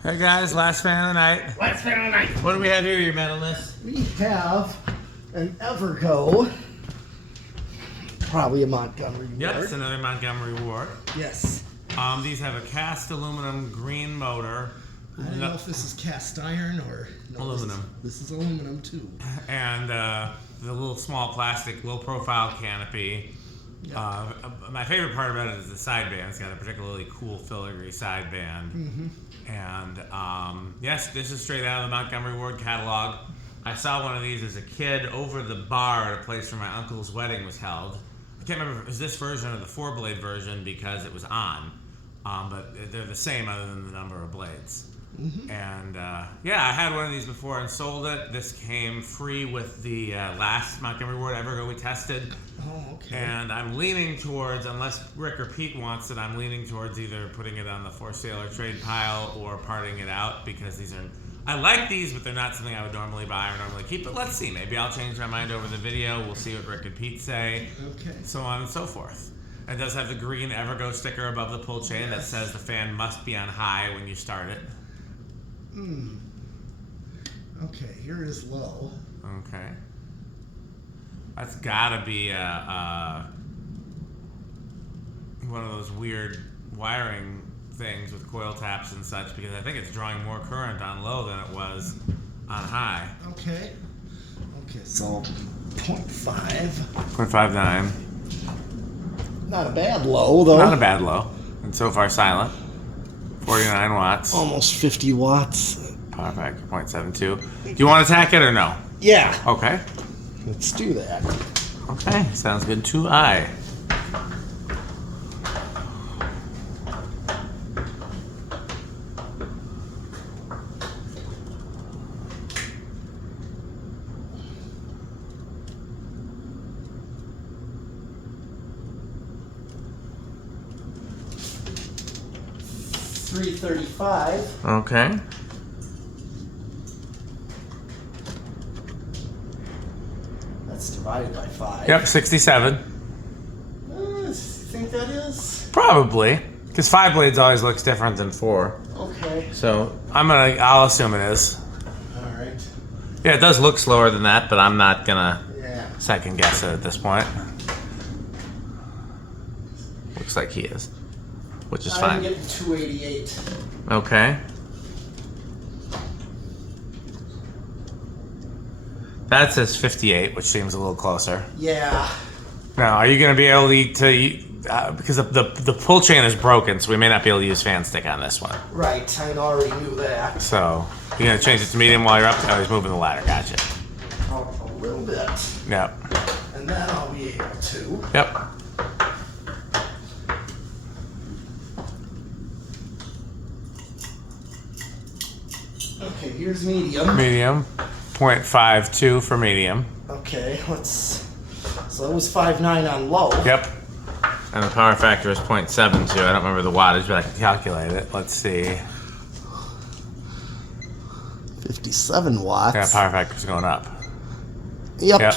Hey guys, last fan of the night. Last fan of the night. What do we have here, your medalist? We have an Evergo. Probably a Montgomery ward. Yep, it's another Montgomery ward. Yes. These have a cast aluminum green motor. I don't know if this is cast iron or no, aluminum. This is aluminum too. And the little small plastic low profile canopy. Yep. My favorite part about it is the sideband. It's got a particularly cool filigree sideband. Mm-hmm. And yes, this is straight out of the Montgomery Ward catalog. I saw one of these as a kid over the bar at a place where my uncle's wedding was held. I can't remember if it was this version or the 4-blade version because it was on. But they're the same other than the number of blades. Mm-hmm. And yeah, I had one of these before and sold it. This came free with the last Montgomery Ward Evergo we tested. Oh, okay. And I'm leaning towards, unless Rick or Pete wants it, I'm leaning towards either putting it on the for sale or trade pile or parting it out because these are, I like these, but they're not something I would normally buy or normally keep. But let's see, maybe I'll change my mind over the video. We'll see what Rick and Pete say. Okay. So on and so forth. It does have the green Evergo sticker above the pull chain that says the fan must be on high when you start it. Okay, here is low. Okay. That's gotta be one of those weird wiring things with coil taps and such because I think it's drawing more current on low than it was on high. Okay. Okay, so 0.5. 0.59. Not a bad low, though. Not a bad low. And so far silent. 49 watts. Almost 50 watts. Power factor 0.72. Do you want to tack it or no? Yeah. Okay. Let's do that. Okay, sounds good to I. $335. Okay. That's divided by 5. Yep, 67. Think that is? Probably, because 5 blades always looks different than 4. Okay. So I'll assume it is. All right. Yeah, it does look slower than that, but I'm not gonna second guess it at this point. Looks like he is, which is fine. I'm getting 288. Okay. That says 58, which seems a little closer. Yeah. Now, are you going to be able to because the pull chain is broken, so we may not be able to use fan stick on this one. Right, I already knew that. So, you're going to change it to medium while you're up? Oh, he's moving the ladder, gotcha. A little bit. Yep. And then I'll be able to. Yep. Okay, here's medium. Medium. 0.52 for medium. Okay, so that was 5.9 on low. Yep. And the power factor is 0.72. I don't remember the wattage, but I can calculate it. Let's see. 57 watts. Yeah, power factor's going up. Yep. Yep.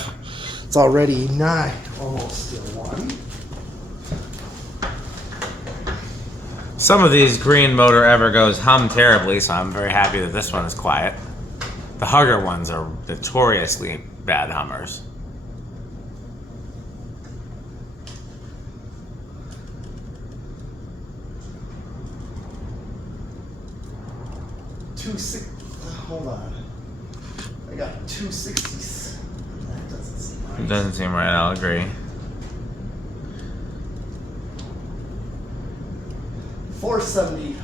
It's already 9. Almost still 1. Some of these green motor Evergos hum terribly, so I'm very happy that this one is quiet. The Hugger ones are notoriously bad hummers. Hold on. I got 260s. That doesn't seem right. It doesn't seem right, I'll agree. 470.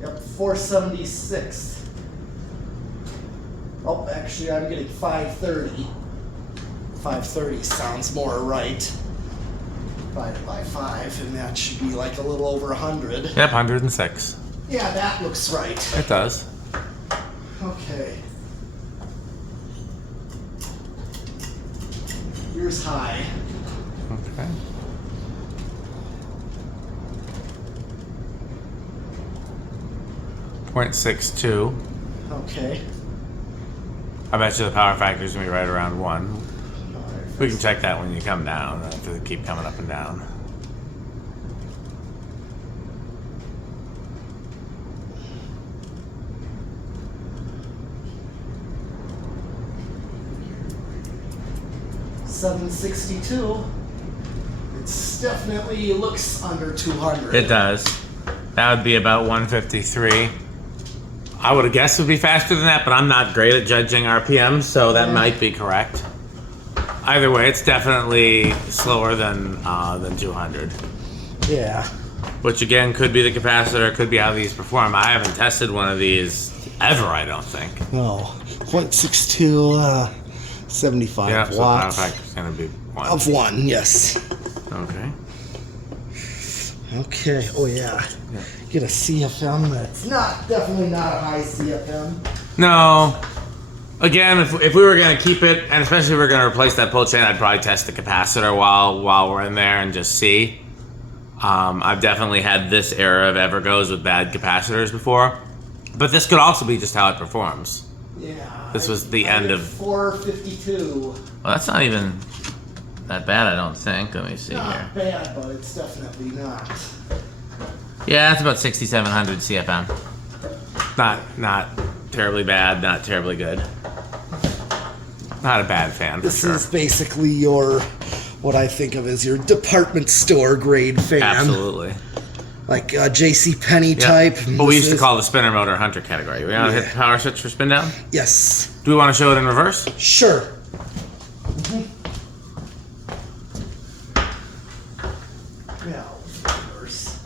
Yep, 476. Oh, actually, I'm getting 530. 530 sounds more right. Divided by 5, and that should be like a little over 100. Yep, 106. Yeah, that looks right. It does. Okay. Here's high. Okay. .62. Okay. I bet you the power factor is going to be right around 1. We can check that when you come down. If they keep coming up and down. 762. It's definitely looks under 200. It does. That would be about 153. I would have guessed it would be faster than that, but I'm not great at judging RPMs, so that might be correct. Either way, it's definitely slower than 200. Yeah. Which again could be the capacitor, could be how these perform. I haven't tested one of these ever, I don't think. No. 0.62, 75 yeah, so watts. power factor's gonna be 1. Of 1, yes. Okay. Okay. Oh yeah. Get a CFM that's definitely not a high CFM. No. Again, if we were gonna keep it, and especially if we were gonna replace that pull chain, I'd probably test the capacitor while we're in there and just see. I've definitely had this era of Evergos with bad capacitors before, but this could also be just how it performs. Yeah. This was the end of 452. Well, that's not even that bad, I don't think. Let me see here. Not bad, but it's definitely not. Yeah, it's about 6,700 CFM. Not terribly bad, not terribly good. Not a bad fan, for sure. This is basically what I think of as your department store grade fan. Absolutely. Like J.C. Penney type. But we used to call the spinner motor hunter category. We want to hit the power switch for spin down? Yes. Do we want to show it in reverse? Sure. Yeah, reverse.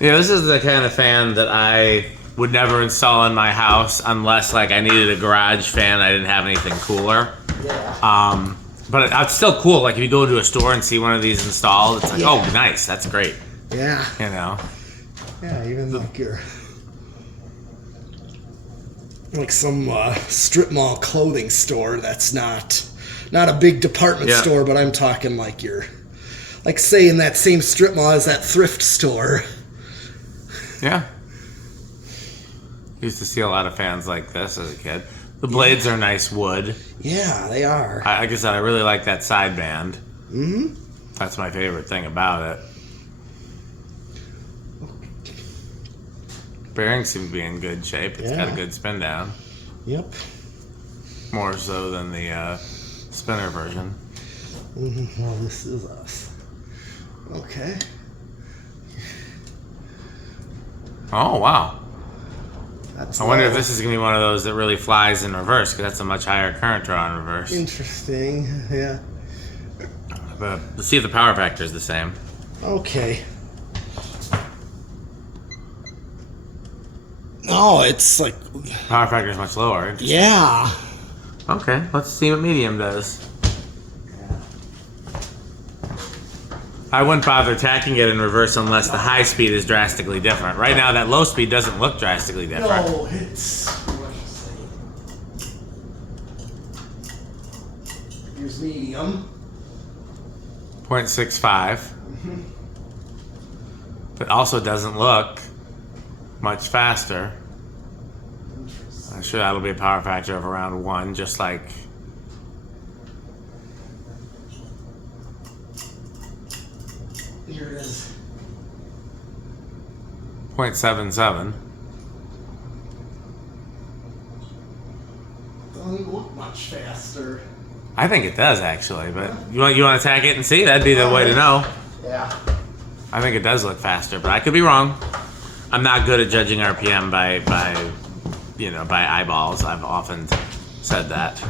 Yeah, this is the kind of fan that I would never install in my house unless like I needed a garage fan. I didn't have anything cooler. Yeah. But it's still cool. Like if you go to a store and see one of these installed, it's like, oh, nice, that's great. Yeah. You know. Yeah, even like some strip mall clothing store that's not a big department store, but I'm talking like say in that same strip mall as that thrift store. Yeah. Used to see a lot of fans like this as a kid. The blades are nice wood. Yeah, they are. Like I said, I really like that sideband. Mm-hmm. That's my favorite thing about it. Bearings seem to be in good shape. It's got a good spin down. Yep. More so than the spinner version. Mm-hmm. Well, this is us. Okay. Oh, wow. That's I wonder if this is going to be one of those that really flies in reverse, because that's a much higher current draw in reverse. Interesting. Yeah. But let's see if the power factor is the same. Okay. No, it's like... Power factor is much lower. Yeah. Okay, let's see what medium does. I wouldn't bother tacking it in reverse unless the high speed is drastically different. Right now, that low speed doesn't look drastically different. No, it's... Here's medium. 0.65. Mm-hmm. But also doesn't look much faster. I'm sure that'll be a power factor of around 1, just like... Here it is. 0.77. Doesn't look much faster. I think it does actually, but you want to attack it and see? That'd be the way to know. Yeah. I think it does look faster, but I could be wrong. I'm not good at judging RPM by eyeballs. I've often said that.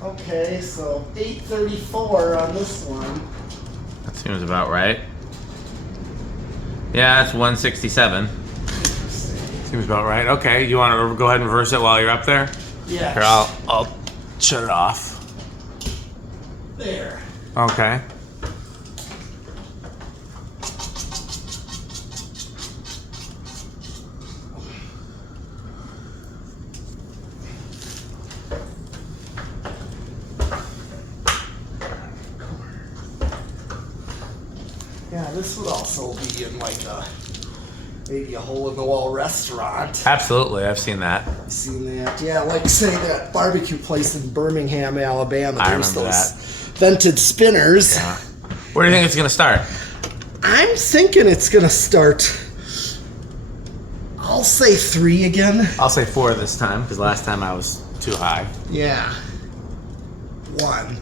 Okay, so 834 on this one. That seems about right. Yeah, it's 167. Seems about right. Okay, you want to go ahead and reverse it while you're up there? Yeah. Here, I'll shut it off. There. Okay. Yeah, this would also be in like maybe a hole-in-the-wall restaurant. Absolutely, I've seen that. I've seen that. Yeah, like say that barbecue place in Birmingham, Alabama. I There's remember those that. vented spinners. Yeah. Where do you think it's going to start? I'm thinking it's going to start, I'll say 3 again. I'll say 4 this time, because last time I was too high. Yeah. 1,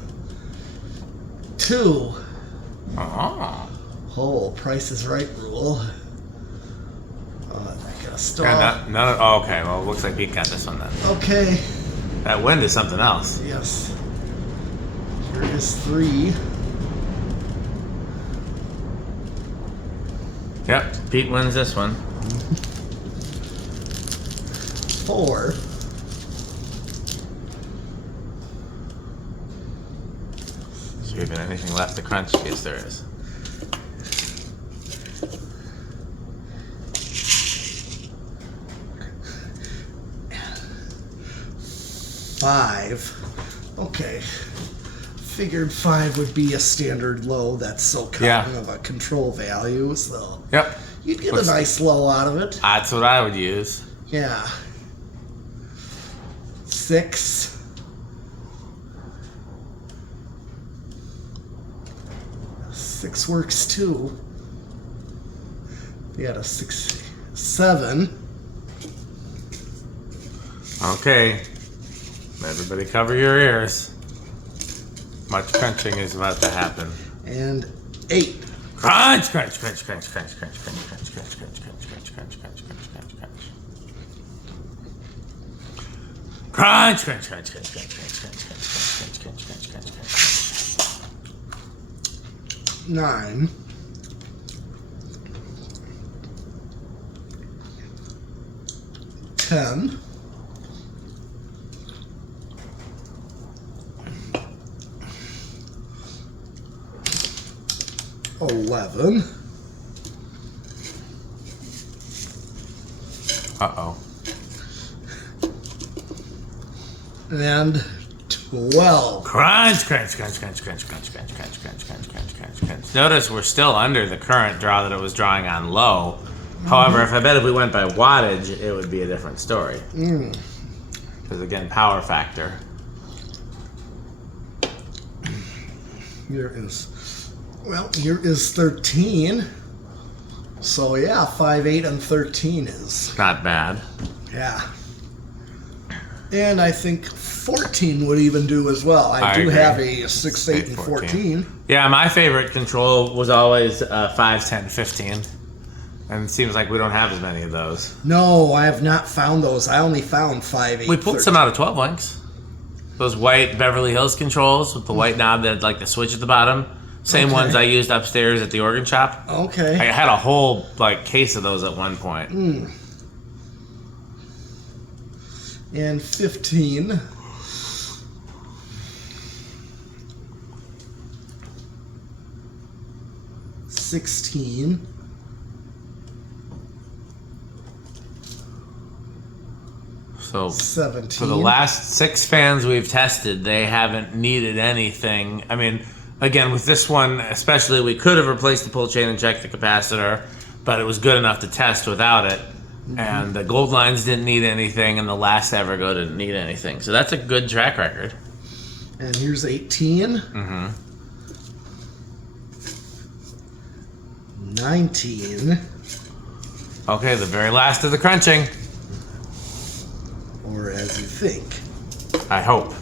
2. Oh, Price is Right rule. I got a star. Okay, well, it looks like Pete got this one then. Okay. That wind is something else. Yes. Here is 3. Yep, Pete wins this one. 4. Is there even anything left to crunch? Yes, there is. 5. Okay. Figured 5 would be a standard low. That's so common of a control value, so Yep. you'd get a nice low out of it. That's what I would use. Yeah. 6. 6 works too. You got a 6, 7. Okay. Everybody cover your ears. Much crunching is about to happen. And 8. Crunch, crunch, crunch, crunch, crunch, crunch, crunch, crunch, crunch, crunch, crunch, crunch, crunch, crunch, crunch, crunch, crunch. Crunch, crunch, crunch, crunch, crunch, crunch, crunch, crunch, crunch, crunch, crunch, crunch, crunch. 9. 10. 11. Uh-oh. And 12. Crunch, crunch, crunch, crunch, crunch, crunch, crunch, crunch, crunch, crunch, crunch, crunch, crunch. Notice we're still under the current draw that it was drawing on low. However, if we went by wattage, it would be a different story. Because again, power factor. Here is 13. So yeah, 5, 8, and 13 is. Not bad. Yeah. And I think 14 would even do as well. I do agree. have a 6, 8, and 14. Yeah, my favorite control was always 5, 10, 15. And it seems like we don't have as many of those. No, I have not found those. I only found 5, 8, We pulled 13. some out of 12 links. Those white Beverly Hills controls with the white knob that had like the switch at the bottom. Same ones I used upstairs at the organ shop. Okay. I had a whole like case of those at one point. And 15. 16. So 17. for the last 6 fans we've tested, they haven't needed anything. I mean, again, with this one especially, we could have replaced the pull chain and checked the capacitor, but it was good enough to test without it. And the gold lines didn't need anything, and the last Evergo didn't need anything. So that's a good track record. And here's 18. 19. Okay, the very last of the crunching. Or as you think. I hope.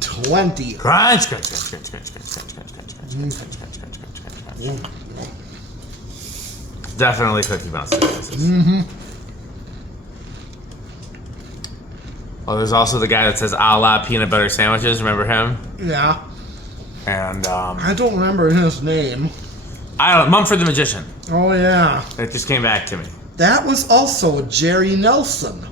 20. Crunch, crunch, crunch, crunch, crunch, crunch, crunch, crunch, crunch, crunch, crunch, crunch, crunch, crunch, crunch, crunch. Definitely Cookie Monster pieces. Oh, there's also the guy that says a la peanut butter sandwiches. Remember him? Yeah. And I don't remember his name. Mumford the Magician. Oh, yeah. It just came back to me. That was also Jerry Nelson.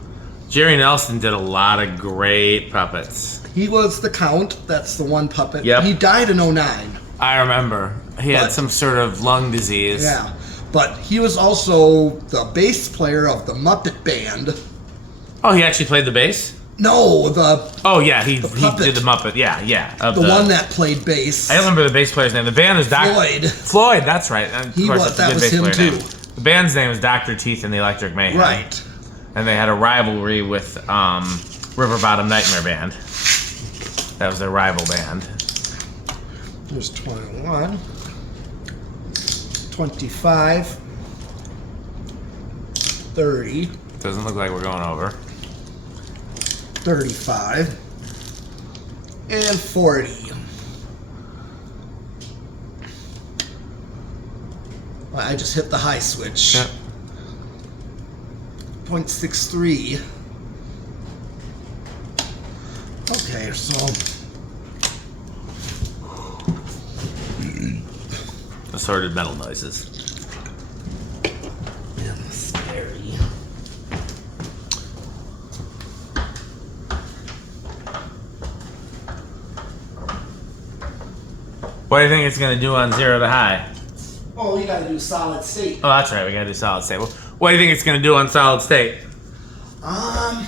Jerry Nelson did a lot of great puppets. He was the Count. That's the one puppet. Yep. He died in 09. I remember. He had some sort of lung disease. Yeah. But he was also the bass player of the Muppet Band. Oh, he actually played the bass? No, Oh yeah, he puppet. did the Muppet. Yeah. Of the one that played bass. I don't remember the bass player's name. The band is Floyd. Floyd, that's right. Of course, That was him too. The band's name is Dr. Teeth and the Electric Mayhem. Right. And they had a rivalry with River Bottom Nightmare Band. That was their rival band. There's 21, 25, 30. Doesn't look like we're going over. 35 and 40. Well, I just hit the high switch. Yep. 0.63. Okay, so Assorted metal noises. yeah, scary. What do you think it's going to do on 0 to high? Oh, you gotta do solid state. Oh, that's right. We got to do solid state. Well, what do you think it's going to do on solid state? I'm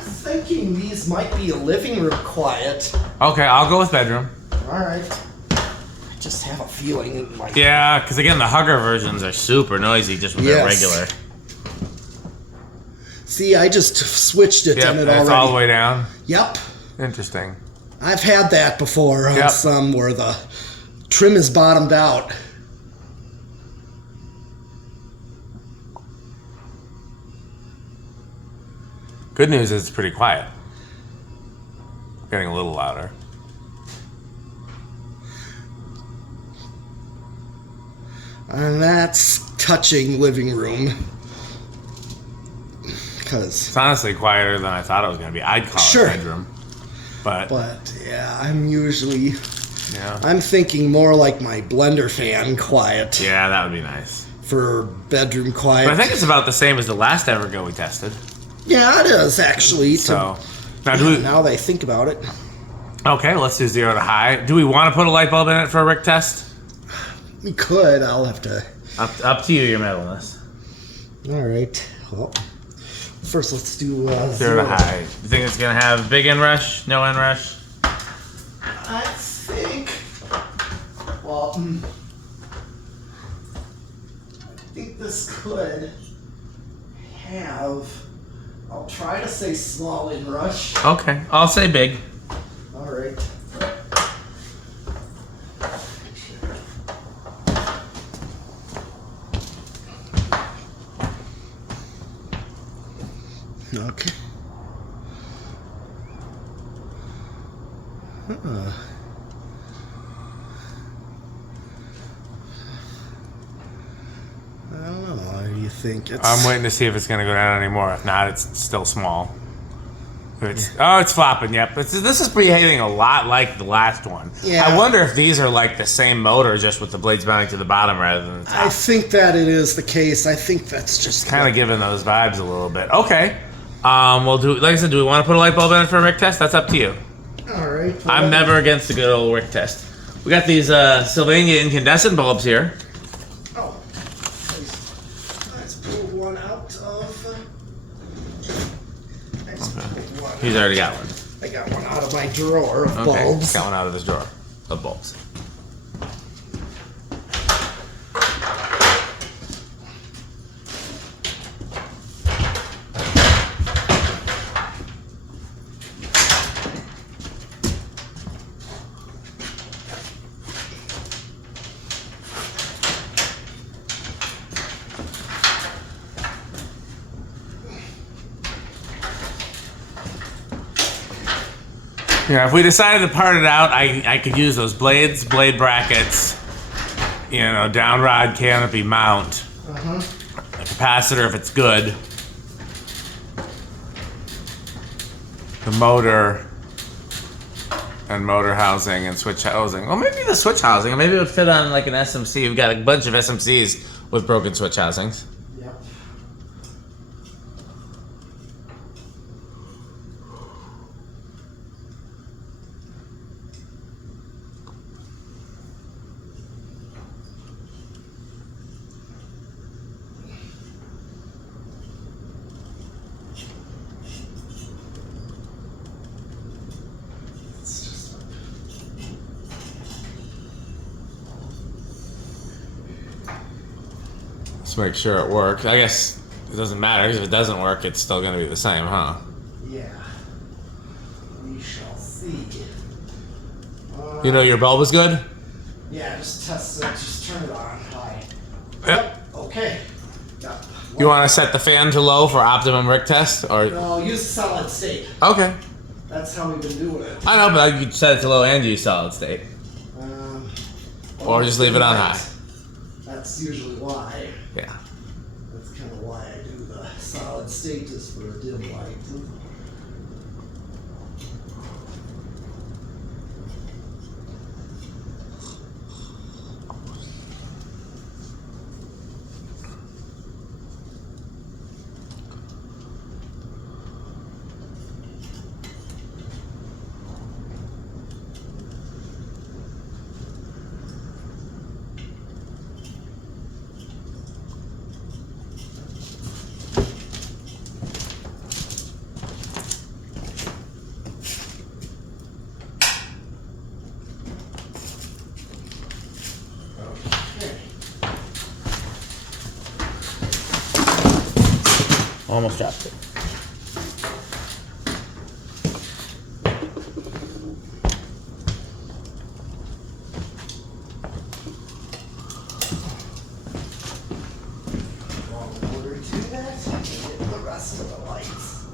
thinking these might be a living room quiet. Okay, I'll go with bedroom. All right. I just have a feeling it might. Yeah, because again, the Hugger versions are super noisy just when they're Yes. regular. See, I just switched it Yep, and it that's already. all the way down. Yep. Interesting. I've had that before on Yep. some where the trim is bottomed out. Good news is it's pretty quiet. Getting a little louder. And that's touching living room. Because, It's honestly quieter than I thought it was going to be. I'd call Sure. it bedroom. But yeah, yeah. I'm thinking more like my blender fan quiet Yeah, that would be nice. for bedroom quiet. But I think it's about the same as the last Evergo we tested. Yeah, it is actually. So, now Now that I think about it. okay, let's do 0 to high. Do we want to put a light bulb in it for a Rick test? We could. I'll have to. Up to you, your metalness. All right. Well, first let's do 0 to high. You think it's going to have big inrush, no inrush? I think. Well, I think this could have. I'll try to say small inrush. Okay, I'll say big. All right. Okay. I don't know. What do you think? I'm waiting to see if it's going to go down anymore. If not, it's still small. It's flopping, yep. This is behaving a lot like the last one. Yeah. I wonder if these are like the same motor, just with the blades mounting to the bottom rather than the top. I think that it is the case. I think that's just Kind of giving those vibes a little bit. Okay. Well, like I said, do we want to put a light bulb in it for a Rick test? That's up to you. All right. I'm never against a good old Rick test. We got these Sylvania incandescent bulbs here. Oh, let's pull one out of. Pulled one. He's already got one. I got one out of my drawer of Okay. bulbs. Got one out of his drawer of bulbs. Yeah, if we decided to part it out, I could use those blade brackets, down rod canopy mount, a capacitor if it's good, the motor, and motor housing and switch housing. Well, maybe the switch housing. Maybe it would fit on like an SMC. We've got a bunch of SMCs with broken switch housings. Yep. Let's make sure it works. I guess it doesn't matter, because if it doesn't work, it's still going to be the same, huh? Yeah. We shall see. You know your bulb is good? Yeah, just test it. Just turn it on high. Yep. Okay. Yep. You want to set the fan to low for optimum Rick test? Or No, use solid state. Okay. That's how we've been doing it. I know, but you could set it to low and use solid state. Or just leave it on high. That's usually why. Yeah. That's kind of why I do the solid state, is for a dim light. Almost dropped it. The rest of the lights.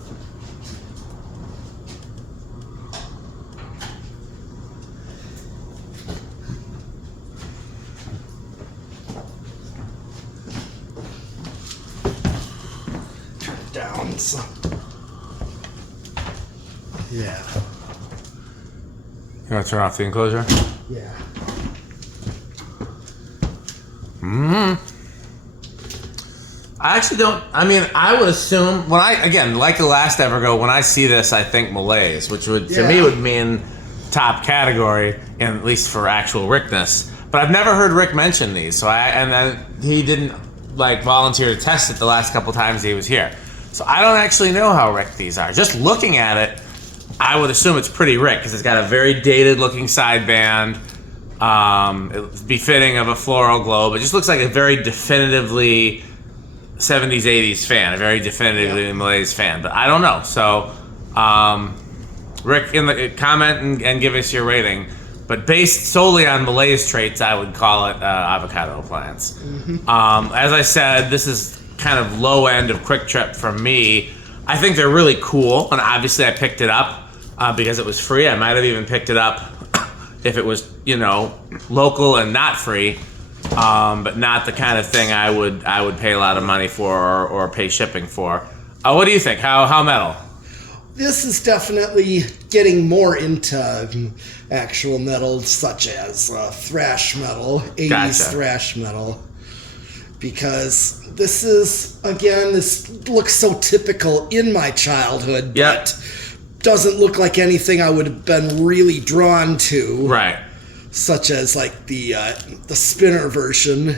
Turn it down some. Yeah. You want to turn off the enclosure? Yeah. I actually don't. I mean, I would assume when again, like the last Evergo, when I see this, I think Malays, which would to me would mean top category, and at least for actual Rickness. But I've never heard Rick mention these, so he didn't like volunteer to test it the last couple times he was here. So I don't actually know how Rick these are. Just looking at it, I would assume it's pretty Rick because it's got a very dated looking sideband. It's befitting of a floral globe. It just looks like a very definitively 70s, 80s fan, a very definitively Malays fan, but I don't know. So, Rick, in the comment and give us your rating. But based solely on Malays traits, I would call it avocado plants. As I said, this is kind of low end of Quick Trip for me. I think they're really cool, and obviously I picked it up because it was free. I might have even picked it up if it was, local and not free. But not the kind of thing I would pay a lot of money for or pay shipping for. What do you think? How metal? This is definitely getting more into actual metal, such as thrash metal, 80s Gotcha. thrash metal. Because this looks so typical in my childhood, but doesn't look like anything I would have been really drawn to. Right. Such as like the spinner version,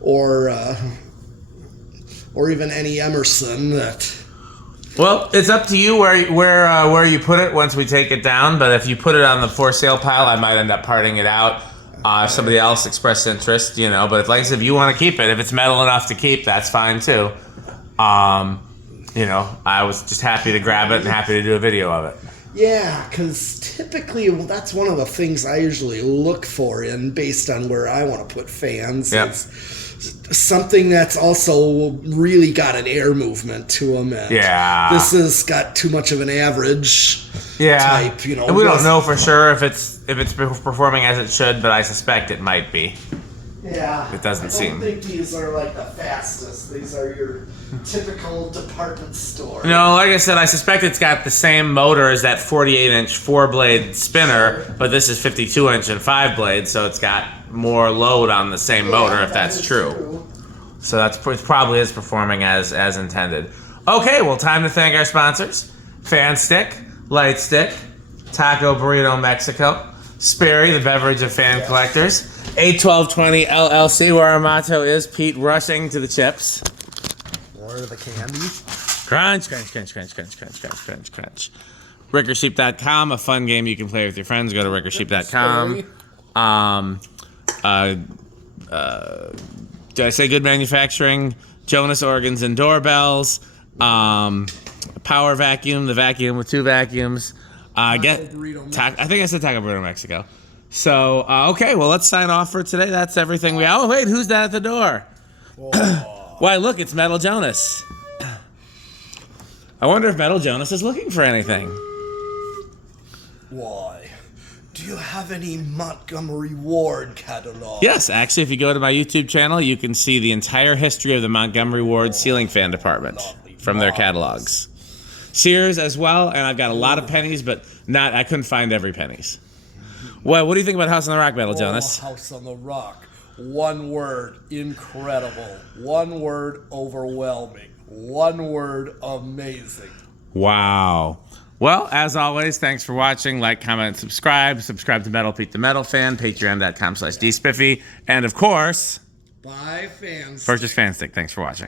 or even any Emerson that. Well, it's up to you where you put it once we take it down. But if you put it on the for sale pile, I might end up parting it out. If somebody else expressed interest, But if, like I said, if you want to keep it, if it's metal enough to keep, that's fine too. I was just happy to grab it and happy to do a video of it. Yeah, because typically that's one of the things I usually look for based on where I want to put fans. Is something that's also really got an air movement to them. And this has got too much of an average type. And we don't know for sure if it's performing as it should, but I suspect it might be. Yeah, it doesn't seem. I don't think these are like the fastest. These are your typical department store. No, like I said, I suspect it's got the same motor as that 48-inch 4-blade spinner, but this is 52-inch and 5-blade, so it's got more load on the same motor, if that's true. So it probably is performing as intended. Okay, well, time to thank our sponsors: Fan Stick, Light Stick, Taco Burrito Mexico, Sperry, the beverage of fan collectors, 81220 LLC, where our motto is Pete rushing to the chips. Or the candy. Crunch, crunch, crunch, crunch, crunch, crunch, crunch, crunch, crunch. Rickersheep.com, a fun game you can play with your friends. Go to rickersheep.com. did I say good manufacturing? Jonas organs and doorbells. Power vacuum, the vacuum with 2 vacuums. I think I said Taco Burrito Mexico. So, okay, well, let's sign off for today. That's everything we... Oh, wait, who's that at the door? Why, look, it's Metal Jonas. I wonder if Metal Jonas is looking for anything. Why? Do you have any Montgomery Ward catalog? Yes, actually, if you go to my YouTube channel, you can see the entire history of the Montgomery Ward ceiling fan department from their catalogs. Sears as well, and I've got a lot of pennies, but I couldn't find every pennies. Well, what do you think about House on the Rock, Metal Jonas? House on the Rock. One word, incredible. One word, overwhelming. One word, amazing. Wow. Well, as always, thanks for watching. Like, comment, subscribe. Subscribe to Metal Pete the Metal Fan, patreon.com/dspiffy. And, of course, Buy Fanstick. purchase Fanstick. Thanks for watching.